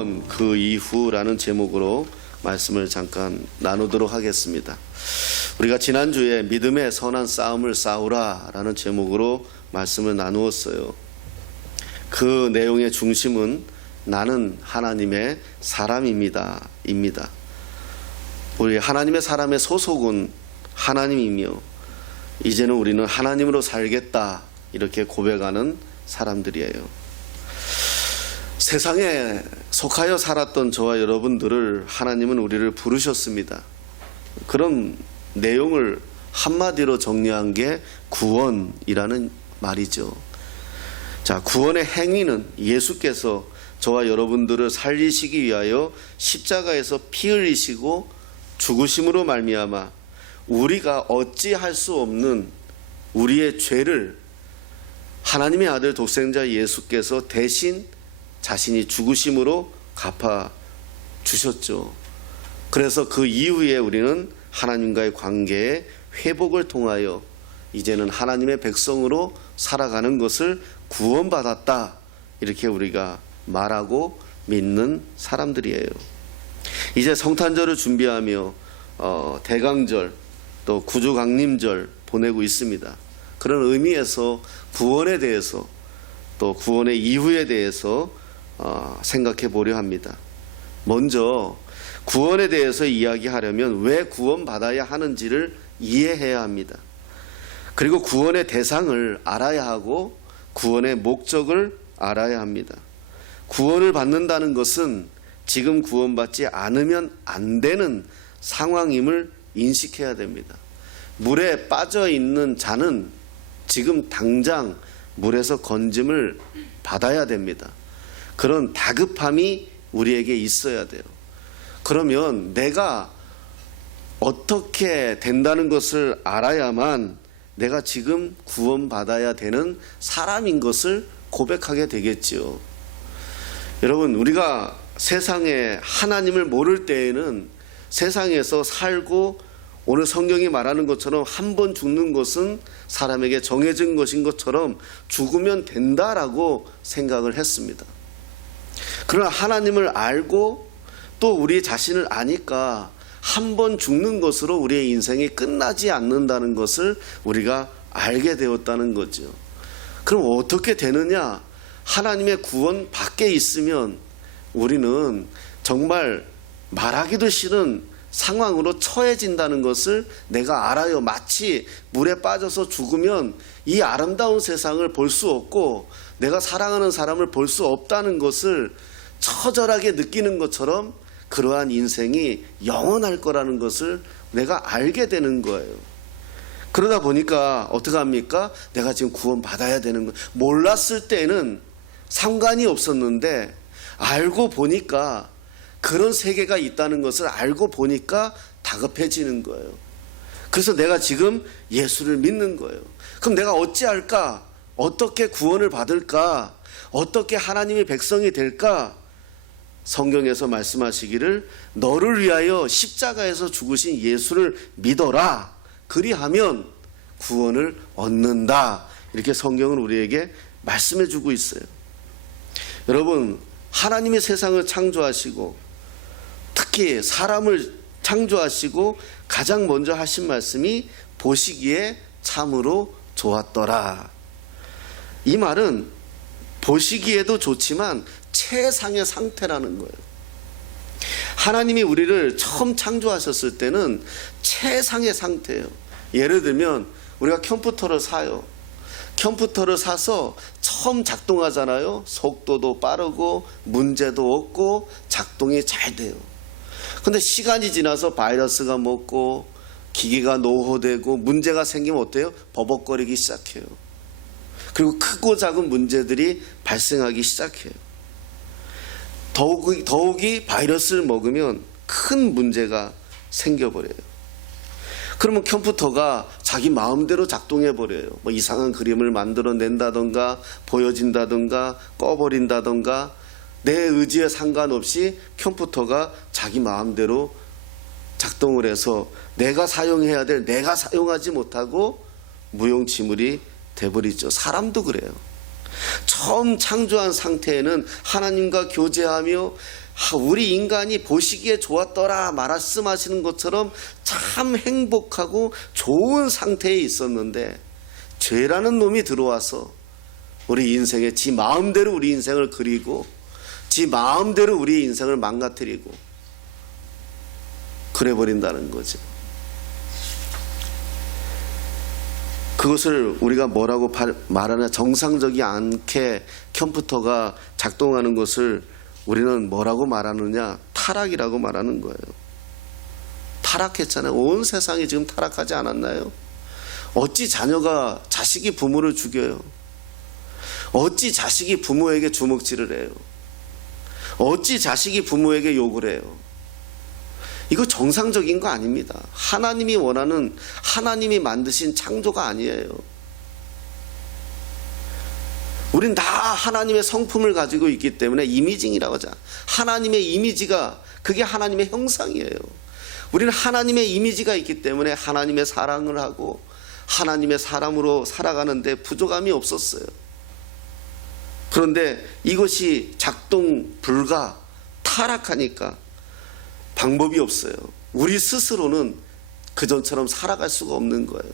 구원 그 이후라는 제목으로 말씀을 잠깐 나누도록 하겠습니다. 우리가 지난주에 믿음의 선한 싸움을 싸우라 라는 제목으로 말씀을 나누었어요. 그 내용의 중심은 나는 하나님의 사람입니다 입니다. 우리 하나님의 사람의 소속은 하나님이며 이제는 우리는 하나님으로 살겠다 이렇게 고백하는 사람들이에요. 세상에 속하여 살았던 저와 여러분들을 하나님은 우리를 부르셨습니다. 그런 내용을 한마디로 정리한 게 구원이라는 말이죠. 자, 구원의 행위는 예수께서 저와 여러분들을 살리시기 위하여 십자가에서 피 흘리시고 죽으심으로 말미암아 우리가 어찌할 수 없는 우리의 죄를 하나님의 아들 독생자 예수께서 대신 자신이 죽으심으로 갚아 주셨죠. 그래서 그 이후에 우리는 하나님과의 관계의 회복을 통하여 이제는 하나님의 백성으로 살아가는 것을 구원받았다 이렇게 우리가 말하고 믿는 사람들이에요. 이제 성탄절을 준비하며 대강절 또 구주강림절 보내고 있습니다. 그런 의미에서 구원에 대해서 또 구원의 이후에 대해서 생각해 보려 합니다. 먼저 구원에 대해서 이야기하려면 왜 구원받아야 하는지를 이해해야 합니다. 그리고 구원의 대상을 알아야 하고 구원의 목적을 알아야 합니다. 구원을 받는다는 것은 지금 구원받지 않으면 안 되는 상황임을 인식해야 됩니다. 물에 빠져 있는 자는 지금 당장 물에서 건짐을 받아야 됩니다. 그런 다급함이 우리에게 있어야 돼요. 그러면 내가 어떻게 된다는 것을 알아야만 내가 지금 구원받아야 되는 사람인 것을 고백하게 되겠지요. 여러분, 우리가 세상에 하나님을 모를 때에는 세상에서 살고 오늘 성경이 말하는 것처럼 한 번 죽는 것은 사람에게 정해진 것인 것처럼 죽으면 된다라고 생각을 했습니다. 그러나 하나님을 알고 또 우리 자신을 아니까 한 번 죽는 것으로 우리의 인생이 끝나지 않는다는 것을 우리가 알게 되었다는 거죠. 그럼 어떻게 되느냐? 하나님의 구원 밖에 있으면 우리는 정말 말하기도 싫은 상황으로 처해진다는 것을 내가 알아요. 마치 물에 빠져서 죽으면 이 아름다운 세상을 볼 수 없고 내가 사랑하는 사람을 볼 수 없다는 것을 처절하게 느끼는 것처럼 그러한 인생이 영원할 거라는 것을 내가 알게 되는 거예요. 그러다 보니까 어떻게 합니까? 내가 지금 구원받아야 되는 거. 몰랐을 때는 상관이 없었는데 알고 보니까 그런 세계가 있다는 것을 알고 보니까 다급해지는 거예요. 그래서 내가 지금 예수를 믿는 거예요. 그럼 내가 어찌할까? 어떻게 구원을 받을까? 어떻게 하나님의 백성이 될까? 성경에서 말씀하시기를 너를 위하여 십자가에서 죽으신 예수를 믿어라. 그리하면 구원을 얻는다. 이렇게 성경은 우리에게 말씀해 주고 있어요. 여러분, 하나님이 세상을 창조하시고 특히 사람을 창조하시고 가장 먼저 하신 말씀이 보시기에 참으로 좋았더라. 이 말은 보시기에도 좋지만 최상의 상태라는 거예요. 하나님이 우리를 처음 창조하셨을 때는 최상의 상태예요. 예를 들면 우리가 컴퓨터를 사요. 컴퓨터를 사서 처음 작동하잖아요. 속도도 빠르고 문제도 없고 작동이 잘 돼요. 근데 시간이 지나서 바이러스가 먹고 기기가 노후되고 문제가 생기면 어때요? 버벅거리기 시작해요. 그리고 크고 작은 문제들이 발생하기 시작해요. 더욱이 바이러스를 먹으면 큰 문제가 생겨버려요. 그러면 컴퓨터가 자기 마음대로 작동해버려요. 뭐 이상한 그림을 만들어낸다던가 보여진다던가 꺼버린다던가 내 의지에 상관없이 컴퓨터가 자기 마음대로 작동을 해서 내가 사용해야 될 내가 사용하지 못하고 무용지물이 돼버리죠. 사람도 그래요. 처음 창조한 상태에는 하나님과 교제하며 우리 인간이 보시기에 좋았더라 말씀하시는 것처럼 참 행복하고 좋은 상태에 있었는데 죄라는 놈이 들어와서 우리 인생에 지 마음대로 우리 인생을 그리고 지 마음대로 우리 인생을 망가뜨리고 그래버린다는 거죠. 그것을 우리가 뭐라고 말하냐, 정상적이 않게 컴퓨터가 작동하는 것을 우리는 뭐라고 말하느냐, 타락이라고 말하는 거예요. 타락했잖아요. 온 세상이 지금 타락하지 않았나요? 어찌 자녀가 자식이 부모를 죽여요? 어찌 자식이 부모에게 주먹질을 해요? 어찌 자식이 부모에게 욕을 해요? 이거 정상적인 거 아닙니다. 하나님이 원하는, 하나님이 만드신 창조가 아니에요. 우린 다 하나님의 성품을 가지고 있기 때문에 이미징이라고 하자. 하나님의 이미지가, 그게 하나님의 형상이에요. 우리는 하나님의 이미지가 있기 때문에 하나님의 사랑을 하고 하나님의 사람으로 살아가는데 부족함이 없었어요. 그런데 이것이 작동 불가, 타락하니까 방법이 없어요. 우리 스스로는 그전처럼 살아갈 수가 없는 거예요.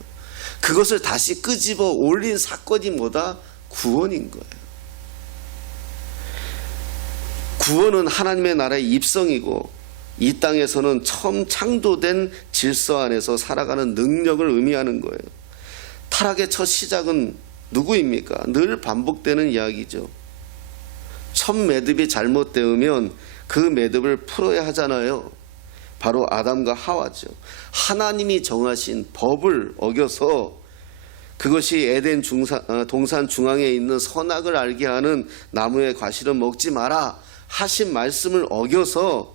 그것을 다시 끄집어 올린 사건이 뭐다? 구원인 거예요. 구원은 하나님의 나라의 입성이고 이 땅에서는 처음 창조된 질서 안에서 살아가는 능력을 의미하는 거예요. 타락의 첫 시작은 누구입니까? 늘 반복되는 이야기죠. 첫 매듭이 잘못되면 그 매듭을 풀어야 하잖아요. 바로 아담과 하와죠. 하나님이 정하신 법을 어겨서 그것이 에덴 동산 중앙에 있는 선악을 알게 하는 나무의 과실은 먹지 마라 하신 말씀을 어겨서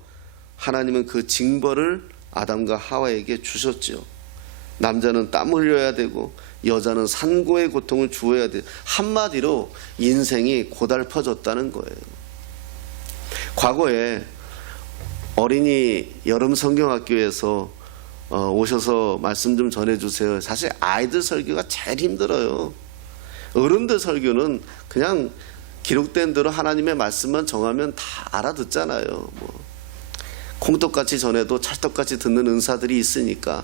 하나님은 그 징벌을 아담과 하와에게 주셨죠. 남자는 땀 흘려야 되고 여자는 산고의 고통을 주어야 돼. 한마디로 인생이 고달퍼졌다는 거예요. 과거에 어린이 여름 성경학교에서 오셔서 말씀 좀 전해주세요. 사실 아이들 설교가 제일 힘들어요. 어른들 설교는 그냥 기록된 대로 하나님의 말씀만 정하면 다 알아듣잖아요. 뭐 콩떡같이 전해도 찰떡같이 듣는 은사들이 있으니까.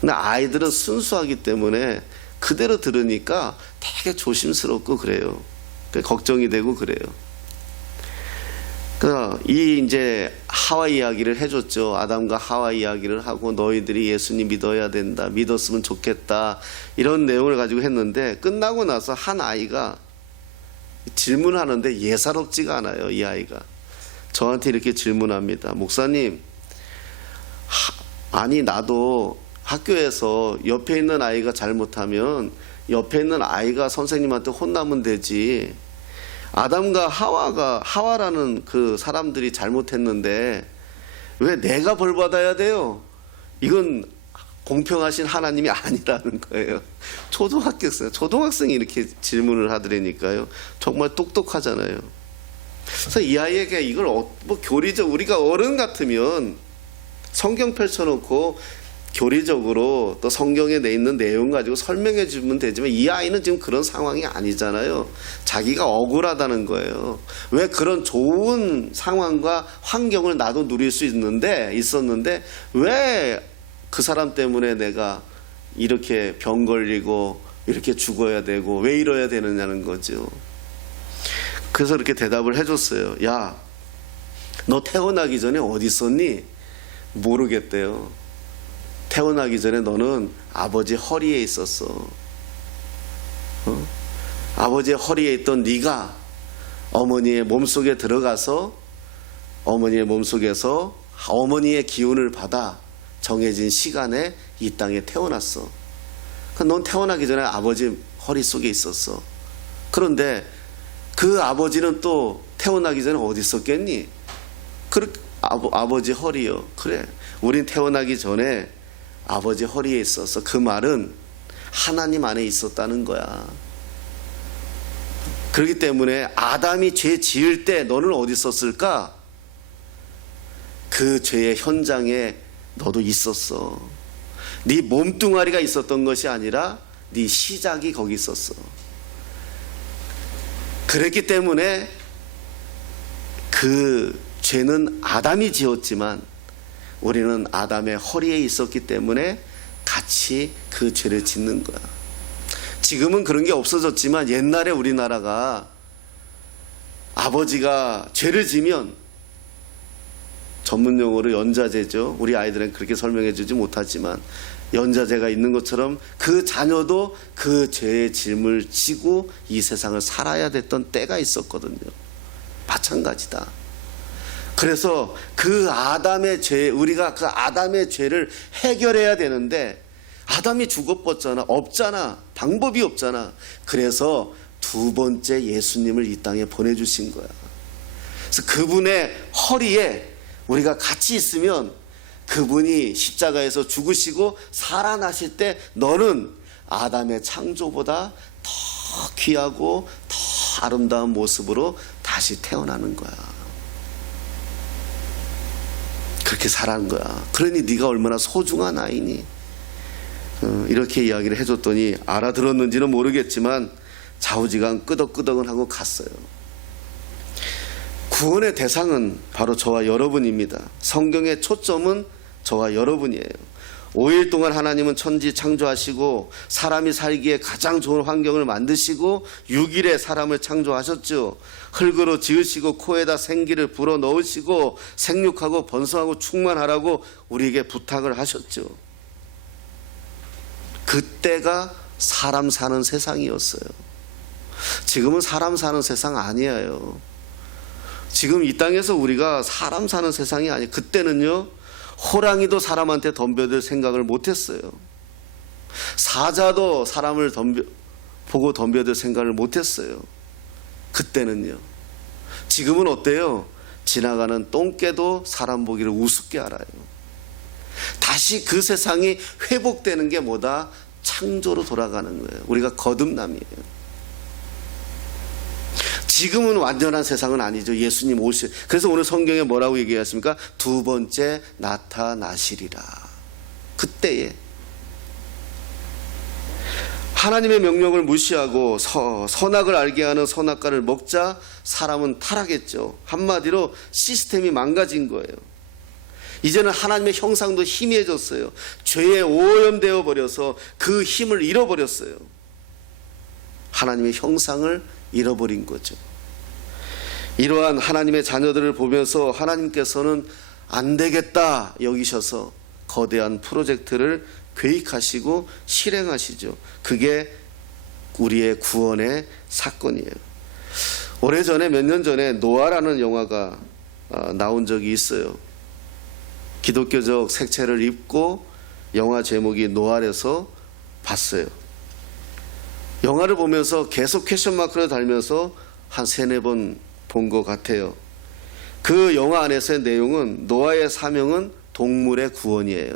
근데 아이들은 순수하기 때문에 그대로 들으니까 되게 조심스럽고 그래요. 걱정이 되고 그래요. 이 이제 하와 이야기를 해줬죠. 아담과 하와 이야기를 하고 너희들이 예수님 믿어야 된다. 믿었으면 좋겠다. 이런 내용을 가지고 했는데 끝나고 나서 한 아이가 질문하는데 예사롭지가 않아요. 이 아이가 저한테 이렇게 질문합니다. 목사님, 아니 나도 학교에서 옆에 있는 아이가 잘못하면 옆에 있는 아이가 선생님한테 혼나면 되지. 아담과 하와라는 그 사람들이 잘못했는데 왜 내가 벌 받아야 돼요? 이건 공평하신 하나님이 아니라는 거예요. 초등학생이 이렇게 질문을 하더라니까요. 정말 똑똑하잖아요. 그래서 이 아이에게 이걸 뭐 교리적, 우리가 어른 같으면 성경 펼쳐놓고 교리적으로 또 성경에 내 있는 내용 가지고 설명해 주면 되지만 이 아이는 지금 그런 상황이 아니잖아요. 자기가 억울하다는 거예요. 왜 그런 좋은 상황과 환경을 나도 누릴 수 있었는데 왜 그 사람 때문에 내가 이렇게 병 걸리고 이렇게 죽어야 되고 왜 이러야 되느냐는 거죠. 그래서 이렇게 대답을 해줬어요. 야, 너 태어나기 전에 어디 있었니? 모르겠대요. 태어나기 전에 너는 아버지 허리에 있었어. 아버지의 허리에 있던 네가 어머니의 몸속에 들어가서 어머니의 몸속에서 어머니의 기운을 받아 정해진 시간에 이 땅에 태어났어. 넌 태어나기 전에 아버지 허리 속에 있었어. 그런데 그 아버지는 또 태어나기 전에 어디 있었겠니? 아버지 허리요. 그래, 우린 태어나기 전에 아버지 허리에 있었어. 그 말은 하나님 안에 있었다는 거야. 그렇기 때문에 아담이 죄 지을 때 너는 어디 있었을까? 그 죄의 현장에 너도 있었어. 네 몸뚱아리가 있었던 것이 아니라 네 시작이 거기 있었어. 그랬기 때문에 그 죄는 아담이 지었지만 우리는 아담의 허리에 있었기 때문에 같이 그 죄를 짓는 거야. 지금은 그런 게 없어졌지만 옛날에 우리나라가 아버지가 죄를 지면, 전문 용어로 연자제죠. 우리 아이들은 그렇게 설명해 주지 못하지만 연자제가 있는 것처럼 그 자녀도 그 죄의 짐을 지고 이 세상을 살아야 됐던 때가 있었거든요. 마찬가지다. 그래서 그 아담의 죄, 우리가 그 아담의 죄를 해결해야 되는데 아담이 죽어뻗잖아. 없잖아. 방법이 없잖아. 그래서 두 번째 예수님을 이 땅에 보내주신 거야. 그래서 그분의 허리에 우리가 같이 있으면 그분이 십자가에서 죽으시고 살아나실 때 너는 아담의 창조보다 더 귀하고 더 아름다운 모습으로 다시 태어나는 거야. 그렇게 살아는 거야. 그러니 네가 얼마나 소중한 아이니. 이렇게 이야기를 해줬더니 알아들었는지는 모르겠지만 좌우지간 끄덕끄덕은 하고 갔어요. 구원의 대상은 바로 저와 여러분입니다. 성경의 초점은 저와 여러분이에요. 5일 동안 하나님은 천지 창조하시고 사람이 살기에 가장 좋은 환경을 만드시고 6일에 사람을 창조하셨죠. 흙으로 지으시고 코에다 생기를 불어넣으시고 생육하고 번성하고 충만하라고 우리에게 부탁을 하셨죠. 그때가 사람 사는 세상이었어요. 지금은 사람 사는 세상 아니에요. 지금 이 땅에서 우리가 사람 사는 세상이 아니에요. 그때는요, 호랑이도 사람한테 덤벼들 생각을 못했어요. 사자도 사람을 보고 덤벼들 생각을 못했어요. 그때는요. 지금은 어때요? 지나가는 똥개도 사람 보기를 우습게 알아요. 다시 그 세상이 회복되는 게 뭐다? 창조로 돌아가는 거예요. 우리가 거듭남이에요. 지금은 완전한 세상은 아니죠. 예수님 오실. 그래서 오늘 성경에 뭐라고 얘기했습니까? 두 번째 나타나시리라. 그때에 하나님의 명령을 무시하고 선악을 알게 하는 선악과를 먹자 사람은 타락했죠. 한마디로 시스템이 망가진 거예요. 이제는 하나님의 형상도 희미해졌어요. 죄에 오염되어 버려서 그 힘을 잃어버렸어요. 하나님의 형상을 잃어버린 거죠. 이러한 하나님의 자녀들을 보면서 하나님께서는 안 되겠다 여기셔서 거대한 프로젝트를 계획하시고 실행하시죠. 그게 우리의 구원의 사건이에요. 오래전에 몇 년 전에 노아라는 영화가 나온 적이 있어요. 기독교적 색채를 입고 영화 제목이 노아라서 봤어요. 영화를 보면서 계속 퀘션 마크를 달면서 한 3-4번 본 것 같아요. 그 영화 안에서의 내용은 노아의 사명은 동물의 구원이에요.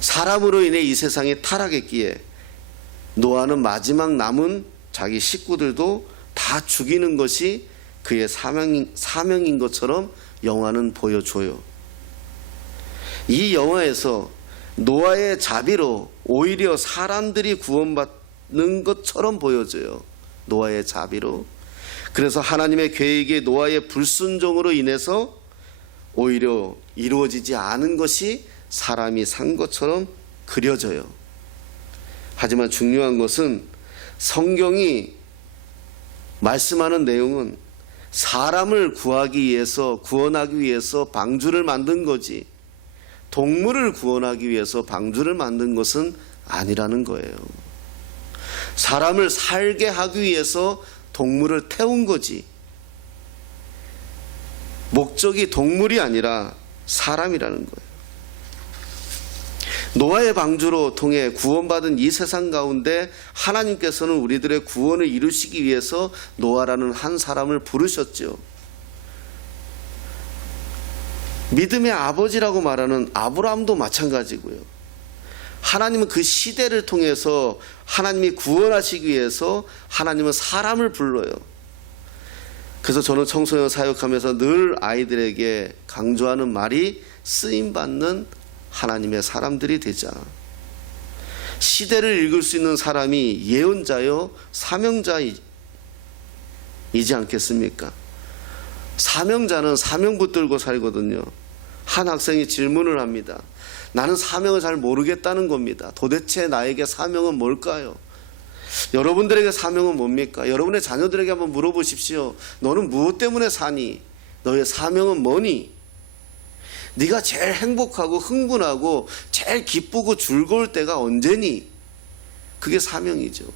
사람으로 인해 이 세상이 타락했기에 노아는 마지막 남은 자기 식구들도 다 죽이는 것이 그의 사명인 것처럼 영화는 보여줘요. 이 영화에서 노아의 자비로 오히려 사람들이 구원받는 것처럼 보여져요. 노아의 자비로. 그래서 하나님의 계획이 노아의 불순종으로 인해서 오히려 이루어지지 않은 것이 사람이 산 것처럼 그려져요. 하지만 중요한 것은 성경이 말씀하는 내용은 사람을 구하기 위해서, 구원하기 위해서 방주를 만든 거지 동물을 구원하기 위해서 방주를 만든 것은 아니라는 거예요. 사람을 살게 하기 위해서 동물을 태운 거지 목적이 동물이 아니라 사람이라는 거예요. 노아의 방주로 통해 구원받은 이 세상 가운데 하나님께서는 우리들의 구원을 이루시기 위해서 노아라는 한 사람을 부르셨죠. 믿음의 아버지라고 말하는 아브라함도 마찬가지고요. 하나님은 그 시대를 통해서 하나님이 구원하시기 위해서 하나님은 사람을 불러요. 그래서 저는 청소년 사역하면서 늘 아이들에게 강조하는 말이 쓰임받는 하나님의 사람들이 되자. 시대를 읽을 수 있는 사람이 예언자요 사명자이지 않겠습니까? 사명자는 사명 붙들고 살거든요. 한 학생이 질문을 합니다. 나는 사명을 잘 모르겠다는 겁니다. 도대체 나에게 사명은 뭘까요? 여러분들에게 사명은 뭡니까? 여러분의 자녀들에게 한번 물어보십시오. 너는 무엇 때문에 사니? 너의 사명은 뭐니? 네가 제일 행복하고 흥분하고 제일 기쁘고 즐거울 때가 언제니? 그게 사명이죠.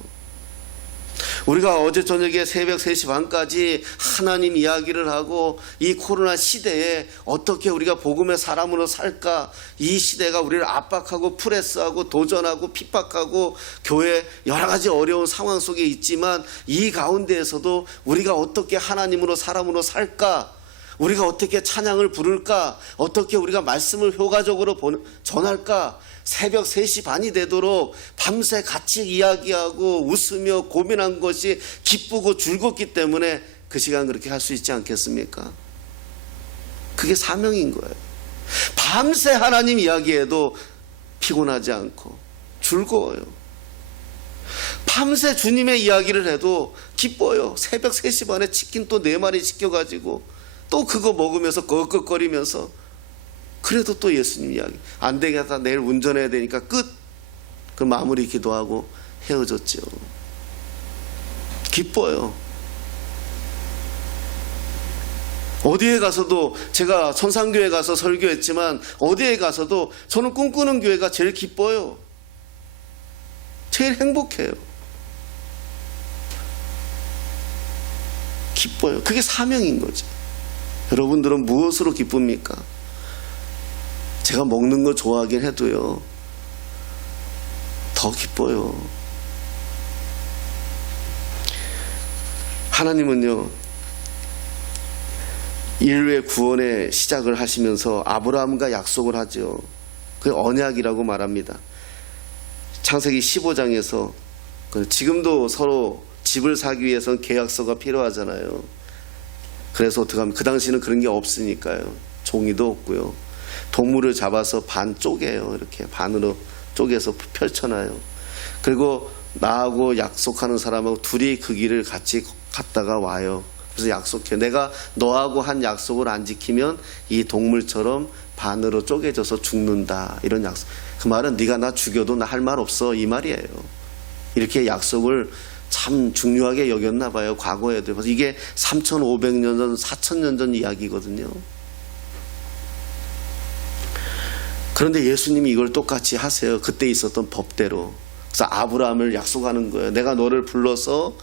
우리가 어제 저녁에 새벽 3시 반까지 하나님 이야기를 하고 이 코로나 시대에 어떻게 우리가 복음의 사람으로 살까, 이 시대가 우리를 압박하고 프레스하고 도전하고 핍박하고 교회 여러 가지 어려운 상황 속에 있지만 이 가운데에서도 우리가 어떻게 하나님으로 사람으로 살까, 우리가 어떻게 찬양을 부를까, 어떻게 우리가 말씀을 효과적으로 전할까, 새벽 3시 반이 되도록 밤새 같이 이야기하고 웃으며 고민한 것이 기쁘고 즐겁기 때문에 그 시간 그렇게 할 수 있지 않겠습니까? 그게 사명인 거예요. 밤새 하나님 이야기해도 피곤하지 않고 즐거워요. 밤새 주님의 이야기를 해도 기뻐요. 새벽 3시 반에 치킨 또 4마리 시켜가지고 또 그거 먹으면서 꺽꺽거리면서, 그래도 또 예수님 이야기 안 되겠다, 내일 운전해야 되니까 끝. 그 마무리 기도하고 헤어졌죠. 기뻐요. 어디에 가서도, 제가 천상교회 가서 설교했지만 어디에 가서도 저는 꿈꾸는 교회가 제일 기뻐요. 제일 행복해요. 기뻐요. 그게 사명인 거죠. 여러분들은 무엇으로 기쁩니까? 제가 먹는 거 좋아하긴 해도요, 더 기뻐요. 하나님은요, 인류의 구원의 시작을 하시면서 아브라함과 약속을 하죠. 그 언약이라고 말합니다. 창세기 15장에서 지금도 서로 집을 사기 위해서는 계약서가 필요하잖아요. 그래서 어떻게 하면, 그 당시는 그런 게 없으니까요. 종이도 없고요. 동물을 잡아서 반 쪼개요. 이렇게 반으로 쪼개서 펼쳐놔요. 그리고 나하고 약속하는 사람하고 둘이 그 길을 같이 갔다가 와요. 그래서 약속해요. 내가 너하고 한 약속을 안 지키면 이 동물처럼 반으로 쪼개져서 죽는다. 이런 약속. 그 말은 네가 나 죽여도 나 할 말 없어, 이 말이에요. 이렇게 약속을 참 중요하게 여겼나 봐요. 과거에도. 그래서 이게 3,500년 전, 4,000년 전 이야기거든요. 그런데 예수님이 이걸 똑같이 하세요. 그때 있었던 법대로. 그래서 아브라함을 약속하는 거예요. 내가 너를 불러서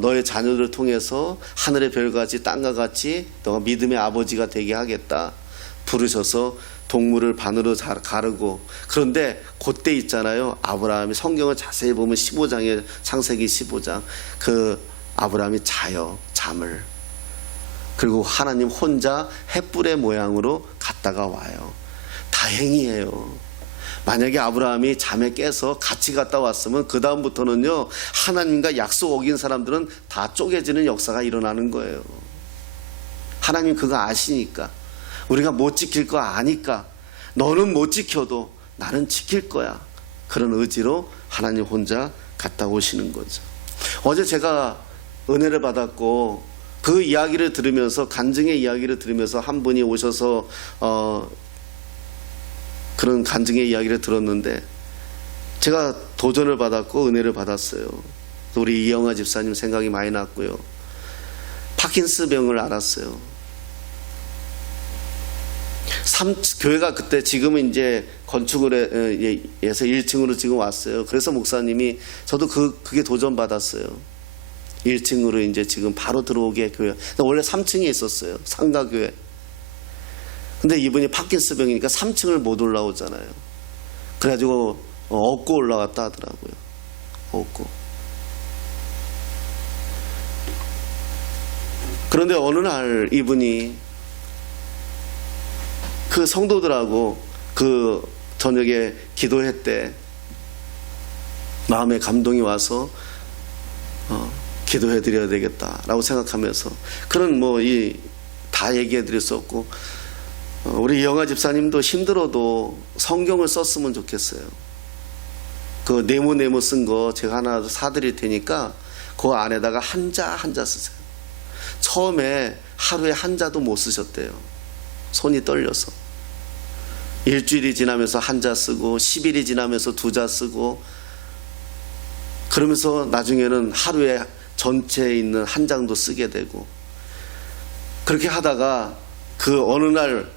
너의 자녀들을 통해서 하늘의 별같이 땅과 같이 너가 믿음의 아버지가 되게 하겠다. 부르셔서 동물을 반으로 가르고. 그런데 그때 있잖아요, 아브라함이, 성경을 자세히 보면 15장에, 창세기 15장, 그 아브라함이 자요, 잠을. 그리고 하나님 혼자 횃불의 모양으로 갔다가 와요. 다행이에요. 만약에 아브라함이 잠에 깨서 같이 갔다 왔으면 그 다음부터는요, 하나님과 약속 어긴 사람들은 다 쪼개지는 역사가 일어나는 거예요. 하나님 그거 아시니까, 우리가 못 지킬 거 아니까, 너는 못 지켜도 나는 지킬 거야, 그런 의지로 하나님 혼자 갔다 오시는 거죠. 어제 제가 은혜를 받았고 그 이야기를 들으면서, 간증의 이야기를 들으면서 한 분이 오셔서 그런 간증의 이야기를 들었는데, 제가 도전을 받았고 은혜를 받았어요. 우리 이영아 집사님 생각이 많이 났고요. 파킨스 병을 앓았어요. 교회가 그때, 지금은 이제 건축을 해서 1층으로 지금 왔어요. 그래서 목사님이, 저도 그게 도전 받았어요. 1층으로 이제 지금 바로 들어오게 교회. 원래 3층에 있었어요, 상가교회. 근데 이분이 파킨스 병이니까 3층을 못 올라오잖아요. 그래가지고 업고 올라왔다 하더라고요. 업고. 그런데 어느 날 이분이 그 성도들하고 그 저녁에 기도했대. 마음에 감동이 와서 기도해 드려야 되겠다라고 생각하면서, 그런 다 얘기해 드릴 수 없고, 우리 이영아 집사님도 힘들어도 성경을 썼으면 좋겠어요. 그 네모 쓴 거 제가 하나 사드릴 테니까 그 안에다가 한자 쓰세요. 처음에 하루에 한 자도 못 쓰셨대요. 손이 떨려서. 일주일이 지나면서 한 자 쓰고 10일이 지나면서 2자 쓰고 그러면서 나중에는 하루에 전체에 있는 한 장도 쓰게 되고 그렇게 하다가 그 어느 날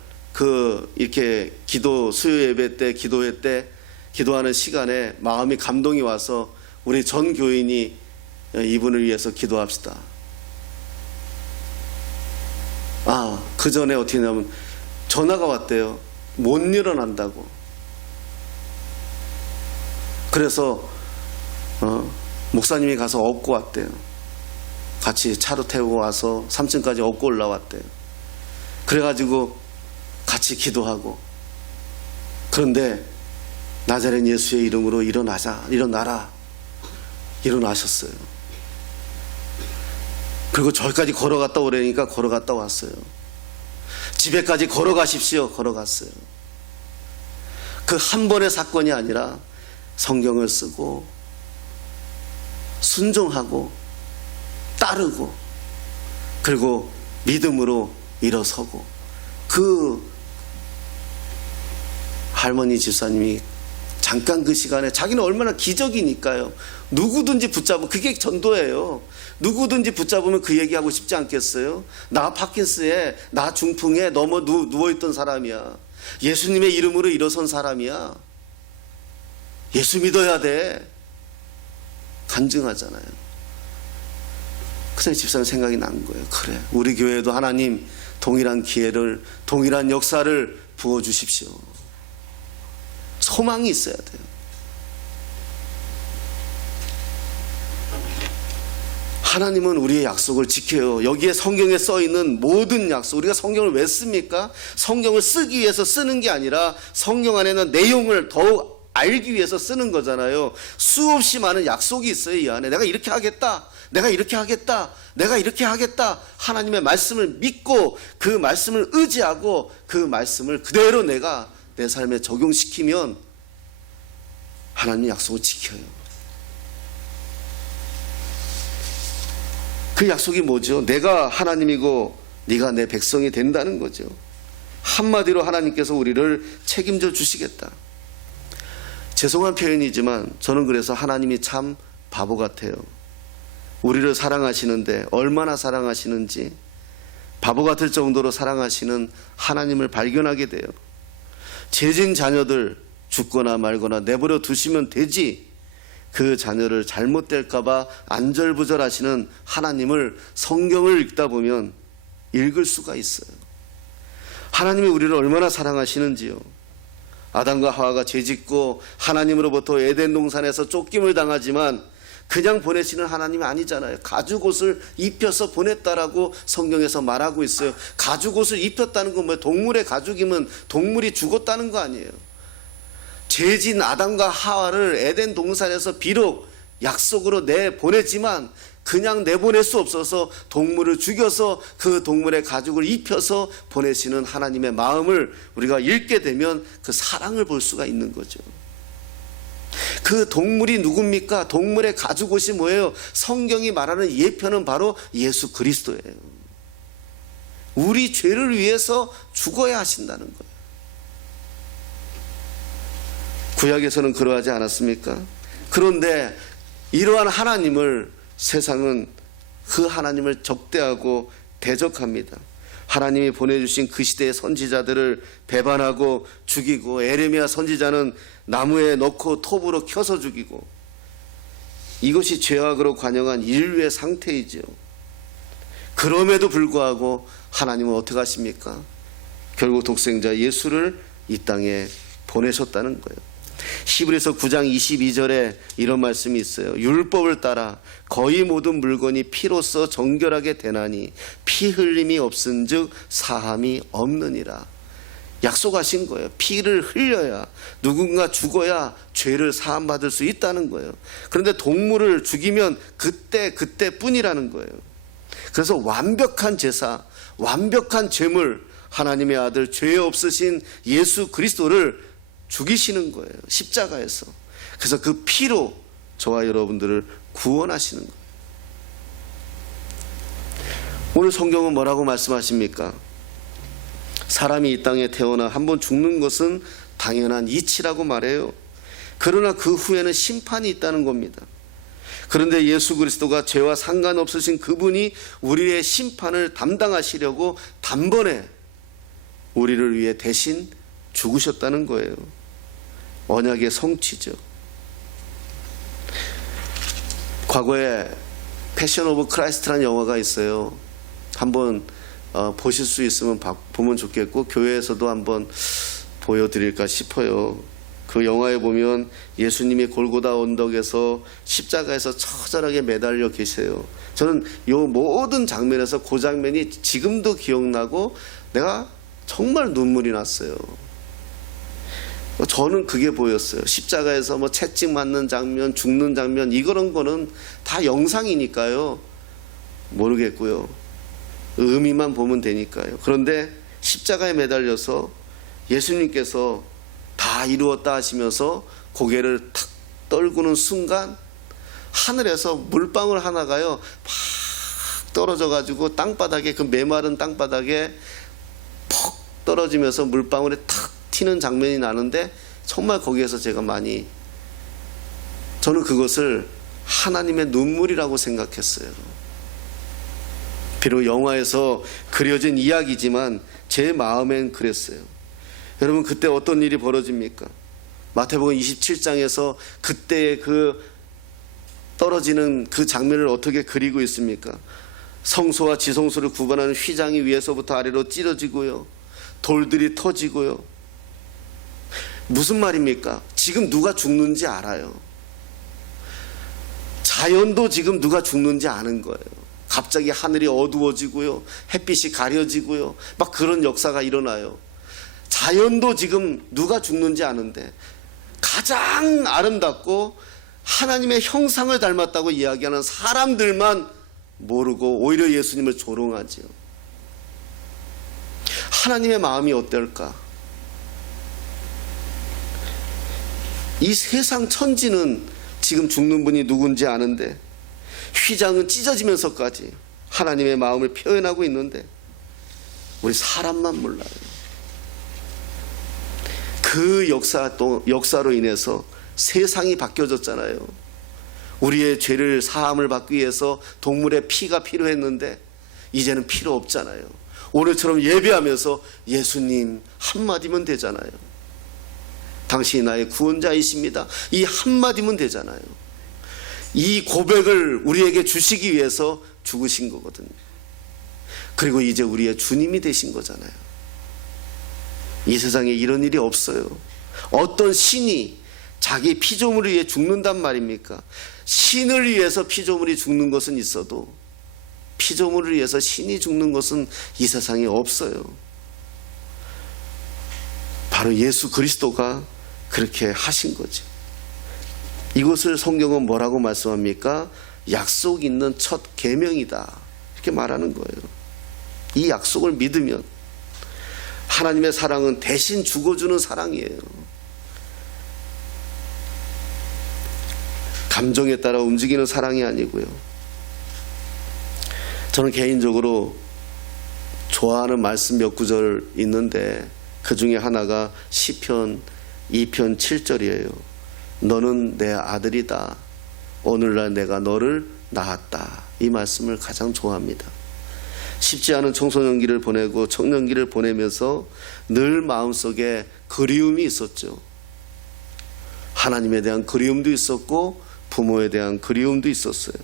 이렇게 수요 예배 때 기도회 때 기도하는 시간에 마음이 감동이 와서 우리 전 교인이 이분을 위해서 기도합시다. 그 전에 어떻게 하냐면 전화가 왔대요. 못 일어난다고. 그래서 목사님이 가서 업고 왔대요. 같이 차로 태우고 와서 3층까지 업고 올라왔대요. 그래가지고 같이 기도하고 그런데 나자렛 예수의 이름으로 일어나라 일어나셨어요. 그리고 저기까지 걸어갔다 오라니까 걸어갔다 왔어요. 집에까지 걸어가십시오. 걸어갔어요. 그 한 번의 사건이 아니라 성경을 쓰고 순종하고 따르고 그리고 믿음으로 일어서고 그 할머니 집사님이 잠깐 그 시간에 자기는 얼마나 기적이니까요. 누구든지 붙잡으면 그게 전도예요. 누구든지 붙잡으면 그 얘기하고 싶지 않겠어요? 나 파킨스에 나 중풍에 누워있던 사람이야. 예수님의 이름으로 일어선 사람이야. 예수 믿어야 돼. 간증하잖아요. 그때 집사님 생각이 난 거예요. 그래 우리 교회도 하나님 동일한 기회를 동일한 역사를 부어주십시오. 소망이 있어야 돼요. 하나님은 우리의 약속을 지켜요. 여기에 성경에 써있는 모든 약속, 우리가 성경을 왜 씁니까? 성경을 쓰기 위해서 쓰는 게 아니라 성경 안에는 내용을 더욱 알기 위해서 쓰는 거잖아요. 수없이 많은 약속이 있어요. 이 안에 내가 이렇게 하겠다, 내가 이렇게 하겠다, 내가 이렇게 하겠다. 하나님의 말씀을 믿고 그 말씀을 의지하고 그 말씀을 그대로 내가 내 삶에 적용시키면 하나님 약속을 지켜요. 그 약속이 뭐죠? 내가 하나님이고 네가 내 백성이 된다는 거죠. 한마디로 하나님께서 우리를 책임져 주시겠다. 죄송한 표현이지만 저는 그래서 하나님이 참 바보 같아요. 우리를 사랑하시는데 얼마나 사랑하시는지 바보 같을 정도로 사랑하시는 하나님을 발견하게 돼요. 죄진 자녀들 죽거나 말거나 내버려 두시면 되지, 그 자녀를 잘못될까봐 안절부절하시는 하나님을 성경을 읽다 보면 읽을 수가 있어요. 하나님이 우리를 얼마나 사랑하시는지요. 아담과 하와가 죄짓고 하나님으로부터 에덴 동산에서 쫓김을 당하지만 그냥 보내시는 하나님이 아니잖아요. 가죽옷을 입혀서 보냈다라고 성경에서 말하고 있어요. 가죽옷을 입혔다는 건 뭐예요? 동물의 가죽이면 동물이 죽었다는 거 아니에요. 죄진 아담과 하와를 에덴 동산에서 비록 약속으로 내보내지만 그냥 내보낼 수 없어서 동물을 죽여서 그 동물의 가죽을 입혀서 보내시는 하나님의 마음을 우리가 읽게 되면 그 사랑을 볼 수가 있는 거죠. 그 동물이 누굽니까? 동물의 가죽옷이 뭐예요? 성경이 말하는 예표는 바로 예수 그리스도예요. 우리 죄를 위해서 죽어야 하신다는 거예요. 구약에서는 그러하지 않았습니까? 그런데 이러한 하나님을 세상은 그 하나님을 적대하고 대적합니다. 하나님이 보내주신 그 시대의 선지자들을 배반하고 죽이고, 에레미야 선지자는 나무에 넣고 톱으로 켜서 죽이고, 이것이 죄악으로 관영한 인류의 상태이지요. 그럼에도 불구하고 하나님은 어떻게 하십니까? 결국 독생자 예수를 이 땅에 보내셨다는 거예요. 히브리서 9장 22절에 이런 말씀이 있어요. 율법을 따라 거의 모든 물건이 피로써 정결하게 되나니 피 흘림이 없은즉 사함이 없느니라. 약속하신 거예요. 피를 흘려야, 누군가 죽어야 죄를 사함받을 수 있다는 거예요. 그런데 동물을 죽이면 그때뿐이라는 거예요. 그래서 완벽한 제사, 완벽한 제물, 하나님의 아들, 죄 없으신 예수 그리스도를 죽이시는 거예요. 십자가에서. 그래서 그 피로 저와 여러분들을 구원하시는 거예요. 오늘 성경은 뭐라고 말씀하십니까? 사람이 이 땅에 태어나 한번 죽는 것은 당연한 이치라고 말해요. 그러나 그 후에는 심판이 있다는 겁니다. 그런데 예수 그리스도가 죄와 상관없으신 그분이 우리의 심판을 담당하시려고 단번에 우리를 위해 대신 죽으셨다는 거예요. 언약의 성취죠. 과거에 패션 오브 크라이스트라는 영화가 있어요. 한번 보실 수 있으면 보면 좋겠고, 교회에서도 한번 보여드릴까 싶어요. 그 영화에 보면 예수님이 골고다 언덕에서 십자가에서 처절하게 매달려 계세요. 저는 이 모든 장면에서 그 장면이 지금도 기억나고 내가 정말 눈물이 났어요. 저는 그게 보였어요. 십자가에서 뭐 채찍 맞는 장면, 죽는 장면, 이런 거는 다 영상이니까요. 모르겠고요. 의미만 보면 되니까요. 그런데 십자가에 매달려서 예수님께서 다 이루었다 하시면서 고개를 탁 떨구는 순간 하늘에서 물방울 하나가요 팍 떨어져 가지고 땅바닥에, 그 메마른 땅바닥에 퍽 떨어지면서 물방울이 탁 튀는 장면이 나는데, 정말 거기에서 제가 저는 그것을 하나님의 눈물이라고 생각했어요. 비록 영화에서 그려진 이야기지만 제 마음엔 그랬어요. 여러분, 그때 어떤 일이 벌어집니까? 마태복음 27장에서 그때의 그 떨어지는 그 장면을 어떻게 그리고 있습니까? 성소와 지성소를 구분하는 휘장이 위에서부터 아래로 찢어지고요, 돌들이 터지고요. 무슨 말입니까? 지금 누가 죽는지 알아요. 자연도 지금 누가 죽는지 아는 거예요. 갑자기 하늘이 어두워지고요, 햇빛이 가려지고요, 막 그런 역사가 일어나요. 자연도 지금 누가 죽는지 아는데 가장 아름답고 하나님의 형상을 닮았다고 이야기하는 사람들만 모르고 오히려 예수님을 조롱하지요. 하나님의 마음이 어떨까? 이 세상 천지는 지금 죽는 분이 누군지 아는데, 휘장은 찢어지면서까지 하나님의 마음을 표현하고 있는데 우리 사람만 몰라요. 그 역사로 인해서 세상이 바뀌어졌잖아요. 우리의 죄를 사함을 받기 위해서 동물의 피가 필요했는데 이제는 필요 없잖아요. 오늘처럼 예배하면서 예수님 한마디면 되잖아요. 당신이 나의 구원자이십니다, 이 한마디면 되잖아요. 이 고백을 우리에게 주시기 위해서 죽으신 거거든요. 그리고 이제 우리의 주님이 되신 거잖아요. 이 세상에 이런 일이 없어요. 어떤 신이 자기 피조물을 위해 죽는단 말입니까? 신을 위해서 피조물이 죽는 것은 있어도 피조물을 위해서 신이 죽는 것은 이 세상에 없어요. 바로 예수 그리스도가 그렇게 하신 거죠. 이것을 성경은 뭐라고 말씀합니까? 약속 있는 첫 계명이다, 이렇게 말하는 거예요. 이 약속을 믿으면 하나님의 사랑은 대신 죽어주는 사랑이에요. 감정에 따라 움직이는 사랑이 아니고요. 저는 개인적으로 좋아하는 말씀 몇 구절 있는데 그 중에 하나가 시편 2편 7절이에요. 너는 내 아들이다, 오늘날 내가 너를 낳았다. 이 말씀을 가장 좋아합니다. 쉽지 않은 청소년기를 보내고 청년기를 보내면서 늘 마음속에 그리움이 있었죠. 하나님에 대한 그리움도 있었고 부모에 대한 그리움도 있었어요.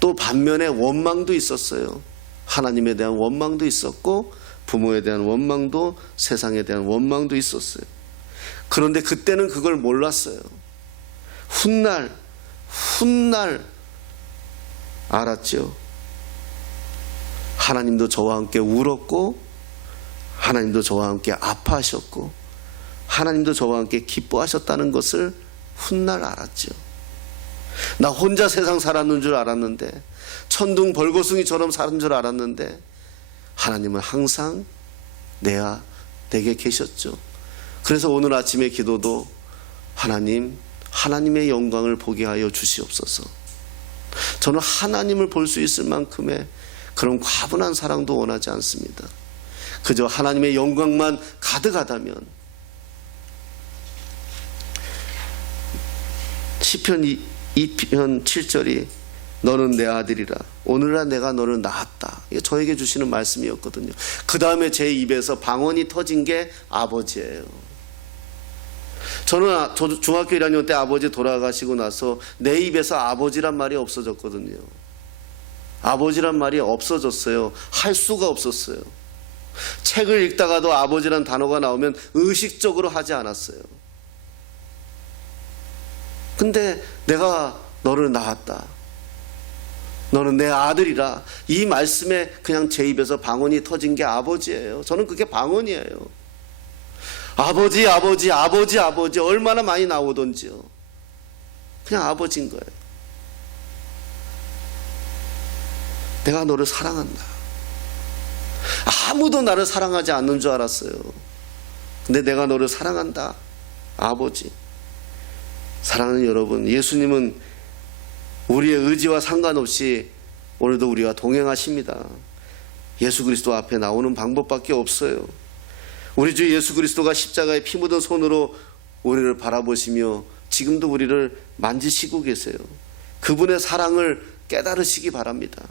또 반면에 원망도 있었어요. 하나님에 대한 원망도 있었고 부모에 대한 원망도, 세상에 대한 원망도 있었어요. 그런데 그때는 그걸 몰랐어요. 훗날 알았죠. 하나님도 저와 함께 울었고 하나님도 저와 함께 아파하셨고 하나님도 저와 함께 기뻐하셨다는 것을 훗날 알았죠. 나 혼자 세상 살았는 줄 알았는데, 천둥 벌거숭이처럼 사는 줄 알았는데 하나님은 항상 내게 계셨죠. 그래서 오늘 아침의 기도도 하나님의 영광을 보게 하여 주시옵소서. 저는 하나님을 볼 수 있을 만큼의 그런 과분한 사랑도 원하지 않습니다. 그저 하나님의 영광만 가득하다면. 시편 2편 7절이 너는 내 아들이라 오늘날 내가 너를 낳았다. 이게 저에게 주시는 말씀이었거든요. 그 다음에 제 입에서 방언이 터진 게 아버지예요. 저는 중학교 1학년 때 아버지 돌아가시고 나서 내 입에서 아버지란 말이 없어졌거든요. 아버지란 말이 없어졌어요. 할 수가 없었어요. 책을 읽다가도 아버지란 단어가 나오면 의식적으로 하지 않았어요. 근데 내가 너를 낳았다. 너는 내 아들이라. 이 말씀에 그냥 제 입에서 방언이 터진 게 아버지예요. 저는 그게 방언이에요. 아버지, 아버지, 아버지, 아버지 얼마나 많이 나오던지요. 그냥 아버지인 거예요. 내가 너를 사랑한다. 아무도 나를 사랑하지 않는 줄 알았어요. 근데 내가 너를 사랑한다. 아버지. 사랑하는 여러분, 예수님은 우리의 의지와 상관없이 오늘도 우리와 동행하십니다. 예수 그리스도 앞에 나오는 방법밖에 없어요. 우리 주 예수 그리스도가 십자가에 피 묻은 손으로 우리를 바라보시며 지금도 우리를 만지시고 계세요. 그분의 사랑을 깨달으시기 바랍니다.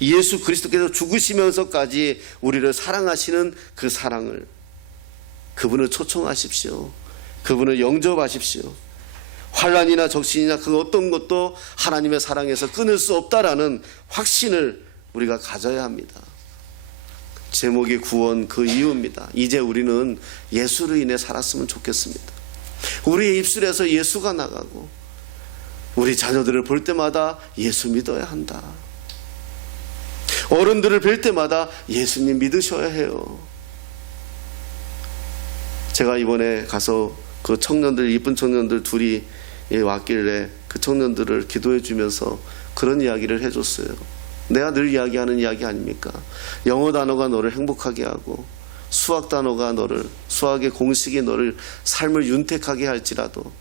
예수 그리스도께서 죽으시면서까지 우리를 사랑하시는 그 사랑을, 그분을 초청하십시오. 그분을 영접하십시오. 환난이나 적신이나 그 어떤 것도 하나님의 사랑에서 끊을 수 없다라는 확신을 우리가 가져야 합니다. 제목이 구원 그 이유입니다. 이제 우리는 예수로 인해 살았으면 좋겠습니다. 우리의 입술에서 예수가 나가고 우리 자녀들을 볼 때마다 예수 믿어야 한다. 어른들을 뵐 때마다 예수님 믿으셔야 해요. 제가 이번에 가서 그 청년들, 이쁜 청년들 둘이 왔길래 그 청년들을 기도해 주면서 그런 이야기를 해줬어요. 내가 늘 이야기하는 이야기 아닙니까? 영어 단어가 너를 행복하게 하고 수학 단어가 너를, 수학의 공식이 너를 삶을 윤택하게 할지라도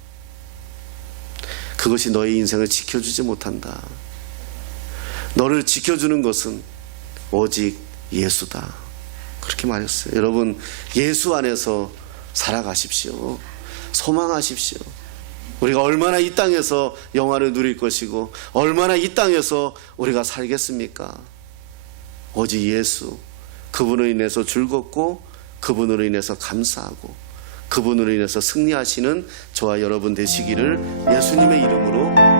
그것이 너의 인생을 지켜주지 못한다. 너를 지켜주는 것은 오직 예수다. 그렇게 말했어요. 여러분, 예수 안에서 살아가십시오. 소망하십시오. 우리가 얼마나 이 땅에서 영화를 누릴 것이고 얼마나 이 땅에서 우리가 살겠습니까? 오직 예수, 그분으로 인해서 즐겁고 그분으로 인해서 감사하고 그분으로 인해서 승리하시는 저와 여러분 되시기를 예수님의 이름으로